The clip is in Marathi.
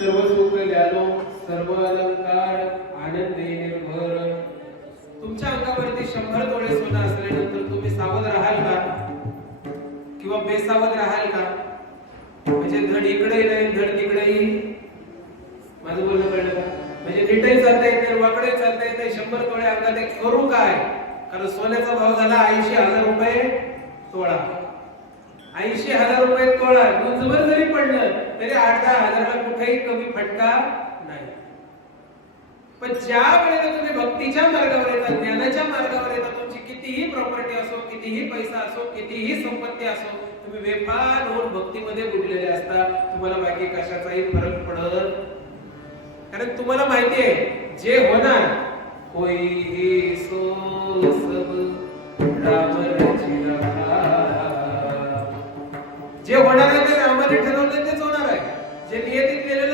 सर्व सुख द्यालो सर्व अलंकार आनंदे निर्भर. तुमच्या अंगावरती 100 तोळे सोनं असल्यानंतर तुम्ही सावध राहाल का किंवा बेसावध राहाल का? म्हणजे धड इकडे नाही धड तिकडेही. माझं बोलणं कळलं का? म्हणजे नीटही चालता येत नाही वाकडे चालता येत नाही. 100 तोळे अंगात एक करू काय? कारण सोन्याचा भाव झाला 80,000 रुपये तोळा. 80,000 रुपये तोळा. गुंजभर जरी पडलं तरी 8-10 हजाराला कुठेही कमी फटका नाही. पण ज्या वेळेला तुम्ही भक्तीच्या मार्गावर येता ज्ञानाच्या मार्गावर येता तुमची कितीही प्रॉपर्टी असो कितीही पैसा असो कितीही संपत्ती असो तुम्ही बेफान होऊन भक्तीमध्ये बुडलेले असता. तुम्हाला बाकी कशाचाही फरक पडत. कारण तुम्हाला माहिती आहे जे होणार कोई ही सो सब राम रचिला. जे होणार आहे ते